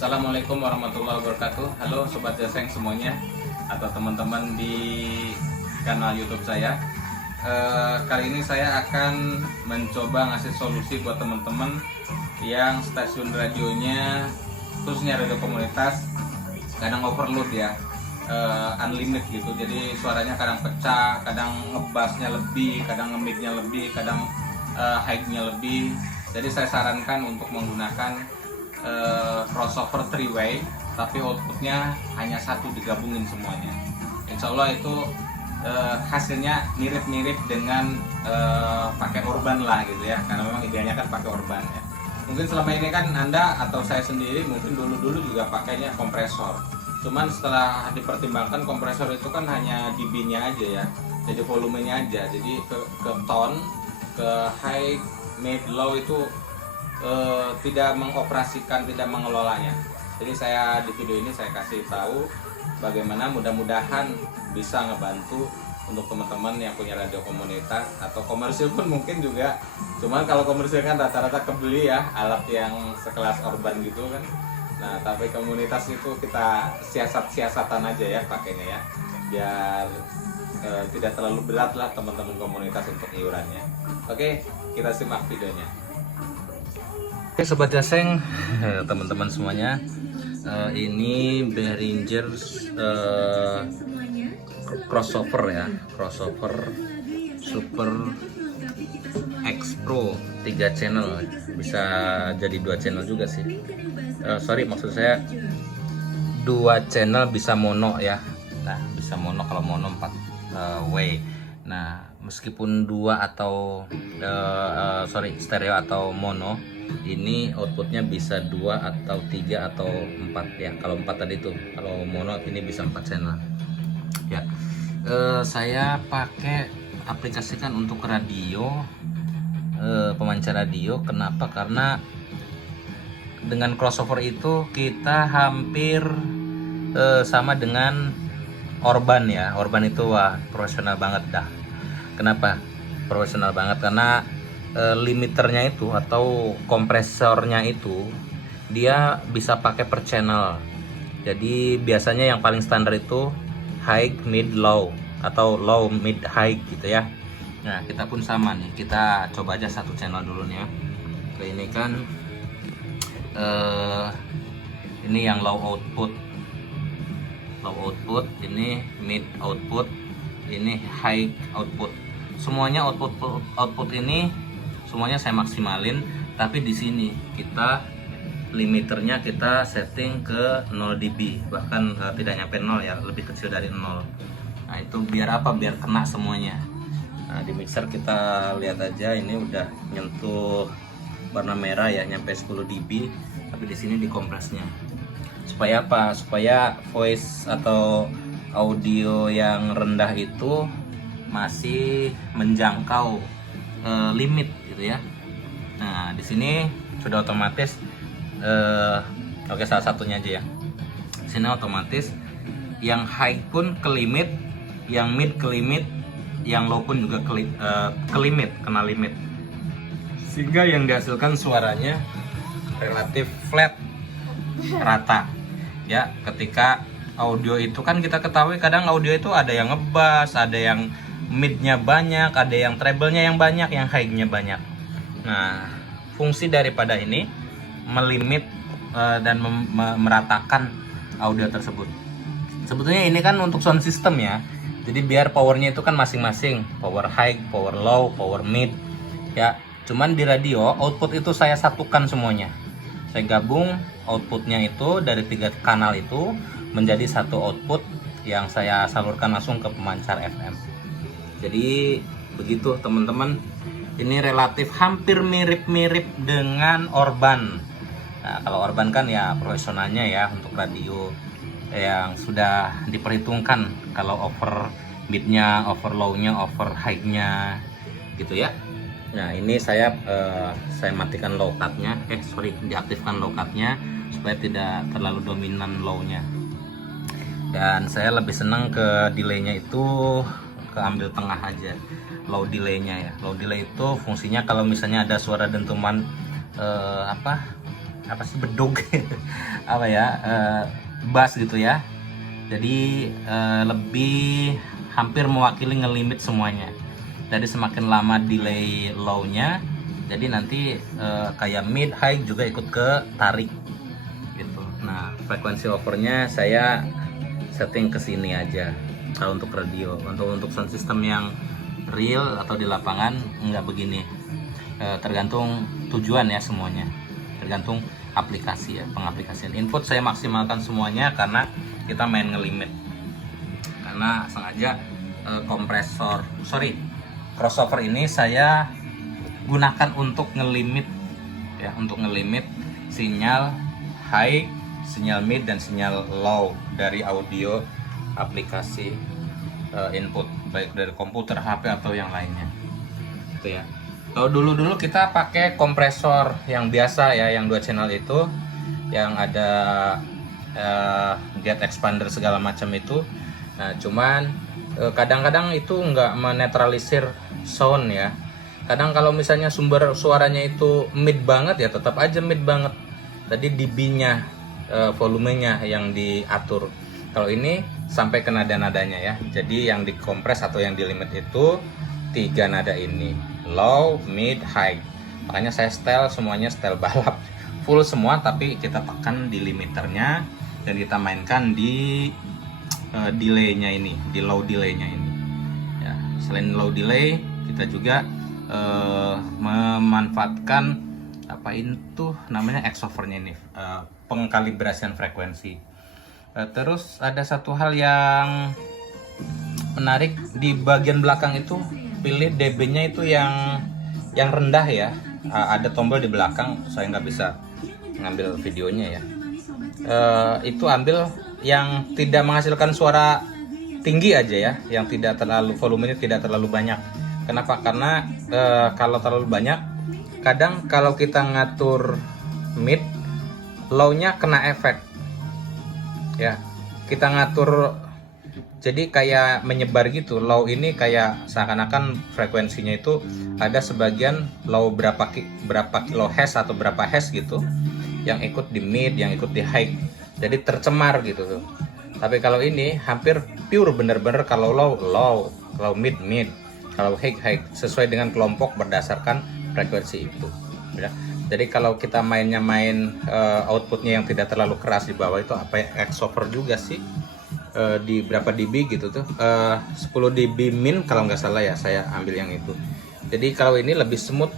Assalamualaikum warahmatullahi wabarakatuh. Halo Sobat Jaseng semuanya, atau teman-teman di kanal YouTube saya. Kali ini saya akan mencoba ngasih solusi buat teman-teman yang stasiun radionya, khususnya radio komunitas, kadang overload ya, unlimited gitu. Jadi suaranya kadang pecah, kadang ngebassnya lebih, kadang nge-mic-nya lebih, kadang high-nya lebih. Jadi saya sarankan untuk menggunakan crossover 3-way, tapi outputnya hanya satu digabungin semuanya. Insya Allah itu hasilnya mirip-mirip dengan pakai urban lah gitu ya, karena memang idealnya kan pakai urban ya. Mungkin selama ini kan Anda atau saya sendiri mungkin dulu-dulu juga pakainya kompresor. Cuman setelah dipertimbangkan kompresor itu kan hanya dB-nya aja ya, jadi volumenya aja. Jadi ke tone, ke high, mid, low itu tidak mengoperasikan, tidak mengelolanya. Jadi saya di video ini saya kasih tahu bagaimana, mudah-mudahan bisa ngebantu untuk teman-teman yang punya radio komunitas atau komersil pun mungkin juga. Cuman kalau komersil kan rata-rata kebeli ya alat yang sekelas urban gitu kan. Nah tapi komunitas itu kita siasat-siasatan aja ya pakainya ya, biar tidak terlalu berat lah teman-teman komunitas untuk iurannya. Oke, kita simak videonya. Oke Sobat Jaseng, teman-teman semuanya, ini Behringer crossover ya, crossover Super X Pro 3 channel, bisa jadi 2 channel juga sih. Sorry, maksud saya 2 channel bisa mono ya. Nah bisa mono, kalau mono 4 way. Nah meskipun 2 atau stereo atau mono, ini outputnya bisa 2 atau 3 atau 4 ya. Kalau 4 tadi tuh, kalau mono ini bisa 4 channel ya. Saya pakai aplikasikan untuk radio, pemancar radio. Kenapa? Karena dengan crossover itu kita hampir sama dengan Orban ya. Orban itu wah profesional banget dah. Kenapa profesional banget? Karena limiternya itu atau kompresornya itu dia bisa pakai per channel. Jadi biasanya yang paling standar itu high, mid, low, atau low, mid, high gitu ya. Nah kita pun sama nih, kita coba aja satu channel dulu nih ya. Oke, ini kan ini yang low output, ini mid output, ini high output. Semuanya output ini semuanya saya maksimalin, tapi di sini kita limiternya kita setting ke 0 dB, bahkan tidak nyampe 0 ya, lebih kecil dari 0. Nah itu biar apa? Biar kena semuanya. Nah di mixer kita lihat aja, ini udah nyentuh warna merah ya, nyampe 10 dB, tapi di sini dikompresnya. Supaya apa? Supaya voice atau audio yang rendah itu masih menjangkau limit gitu ya. Nah di sini sudah otomatis oke, salah satunya aja ya. Sini otomatis yang high pun ke limit, yang mid ke limit, yang low pun juga ke limit, kena limit, sehingga yang dihasilkan suaranya relatif flat, rata ya. Ketika audio itu kan kita ketahui kadang audio itu ada yang ngebass, ada yang midnya banyak, ada yang treble-nya yang banyak, yang high-nya banyak. Nah, fungsi daripada ini melimit dan meratakan audio tersebut. Sebetulnya ini kan untuk sound system ya. Jadi biar powernya itu kan masing-masing, power high, power low, power mid ya. Cuman di radio output itu saya satukan semuanya. Saya gabung outputnya itu dari 3 kanal itu menjadi satu output yang saya salurkan langsung ke pemancar FM. Jadi begitu teman-teman, ini relatif hampir mirip-mirip dengan Orban. Nah kalau Orban kan ya profesionalnya ya, untuk radio yang sudah diperhitungkan kalau over midnya, over low-nya, over high-nya gitu ya. Nah ini saya matikan low cut-nya, diaktifkan low cut-nya supaya tidak terlalu dominan low-nya. Dan saya lebih senang ke delay-nya itu keambil tengah aja, low delay-nya ya. Low delay itu fungsinya kalau misalnya ada suara dentuman apa sih, bedug apa ya, bass gitu ya. Jadi lebih hampir mewakili ngelimit semuanya. Jadi semakin lama delay low-nya, jadi nanti kayak mid high juga ikut ke tarik gitu. Nah, frekuensi overnya saya setting ke sini aja kalau untuk radio. Untuk sound system yang real atau di lapangan nggak begini. Tergantung tujuan ya semuanya. Tergantung aplikasi ya, pengaplikasian. Input saya maksimalkan semuanya karena kita main ngelimit. Karena sengaja crossover ini saya gunakan untuk ngelimit ya, untuk ngelimit sinyal high, sinyal mid dan sinyal low dari audio aplikasi input, baik dari komputer, HP atau yang lainnya. Itu ya. Kalau dulu kita pakai kompresor yang biasa ya, yang 2 channel itu, yang ada gate expander segala macam itu. Nah, cuman kadang-kadang itu nggak menetralisir sound ya. Kadang kalau misalnya sumber suaranya itu mid banget ya tetap aja mid banget. Tadi dB-nya, volumenya yang diatur. Kalau ini sampai ke nada-nadanya ya. Jadi yang dikompres atau yang di limit itu 3 nada ini, low, mid, high. Makanya saya setel semuanya setel balap full semua, tapi kita tekan di limiternya dan kita mainkan di delay-nya ini, di low delay-nya ini ya. Selain low delay, kita juga memanfaatkan apa itu namanya X-over-nya ini, pengkalibrasian frekuensi. Terus ada satu hal yang menarik di bagian belakang itu, pilih dB-nya itu yang rendah ya. Ada tombol di belakang, saya nggak bisa ngambil videonya ya. Itu ambil yang tidak menghasilkan suara tinggi aja ya, yang tidak terlalu, volumenya tidak terlalu banyak. Kenapa? Karena kalau terlalu banyak, kadang kalau kita ngatur mid, low-nya kena efek ya. Kita ngatur jadi kayak menyebar gitu. Low ini kayak seakan-akan frekuensinya itu ada sebagian low berapa kilohertz atau berapa hertz gitu, yang ikut di mid, yang ikut di high. Jadi tercemar gitu tuh. Tapi kalau ini hampir pure, bener-bener kalau low, kalau mid, kalau high, sesuai dengan kelompok berdasarkan frekuensi itu ya. Jadi kalau kita main outputnya yang tidak terlalu keras di bawah itu apa ya, X-over juga sih, di berapa dB gitu tuh, 10 dB min kalau nggak salah ya, saya ambil yang itu. Jadi kalau ini lebih smooth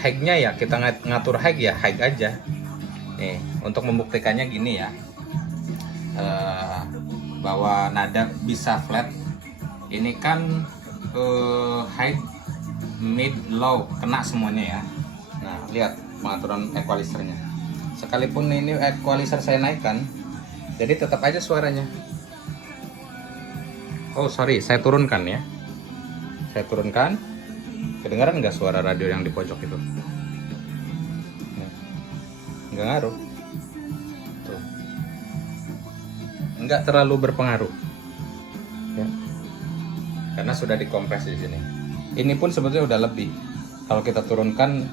high-nya ya, kita ngatur high ya high aja. Nih, untuk membuktikannya gini ya, bahwa nada bisa flat. Ini kan high, mid, low kena semuanya ya. Nah, lihat pengaturan equalizernya. Sekalipun ini equalizer saya naikkan, jadi tetap aja suaranya. Oh sorry, saya turunkan ya. Saya turunkan. Kedengaran nggak suara radio yang di pojok itu? Nggak ngaruh. Tuh. Nggak terlalu berpengaruh. Ya. Karena sudah dikompres di sini. Ini pun sebetulnya udah lebih. Kalau kita turunkan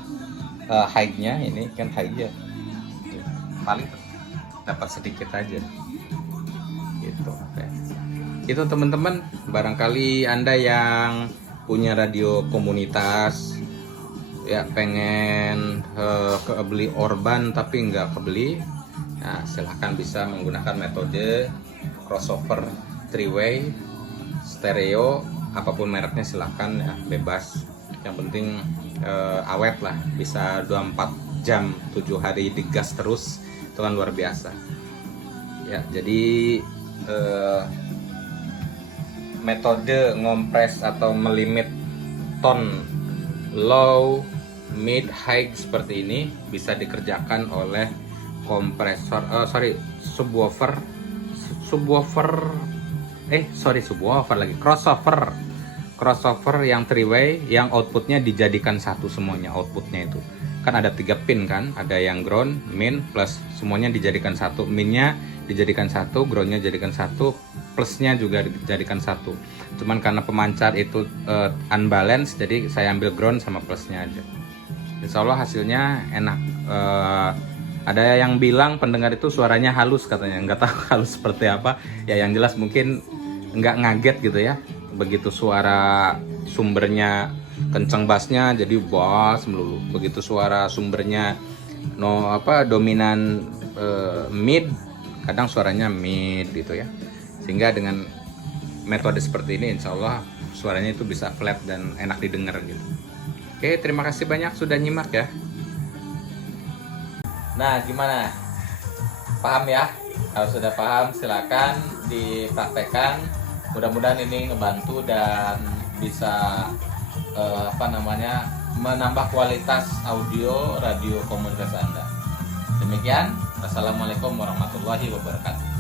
high-nya, ini kan high-nya paling dapat sedikit aja. Gitu. Oke. Itu teman-teman, barangkali Anda yang punya radio komunitas ya, pengen kebeli orban tapi nggak kebeli, nah silahkan bisa menggunakan metode crossover 3-way stereo, apapun mereknya silahkan ya, bebas. Yang penting awet lah, bisa 24 jam 7 hari digas terus, itu kan luar biasa ya. Jadi metode ngompres atau melimit tone low, mid, high seperti ini bisa dikerjakan oleh crossover yang 3-way, yang outputnya dijadikan satu semuanya. Outputnya itu kan ada 3 pin kan, ada yang ground, min, plus, semuanya dijadikan satu. Minnya dijadikan satu, groundnya dijadikan satu, plusnya juga dijadikan satu. Cuman karena pemancar itu unbalance, jadi saya ambil ground sama plusnya aja. Insya Allah hasilnya enak. Ada yang bilang pendengar itu suaranya halus katanya, nggak tahu halus seperti apa. Ya yang jelas mungkin nggak ngaget gitu ya. Begitu suara sumbernya kencang bassnya jadi bass melulu. Begitu suara sumbernya dominan mid, kadang suaranya mid gitu ya. Sehingga dengan metode seperti ini insya Allah suaranya itu bisa flat dan enak didengar gitu. Oke, terima kasih banyak sudah nyimak ya. Nah, gimana? Paham ya? Kalau sudah paham, silakan dipraktekkan. Mudah-mudahan ini ngebantu dan bisa menambah kualitas audio radio komunitas Anda. Demikian, Assalamualaikum warahmatullahi wabarakatuh.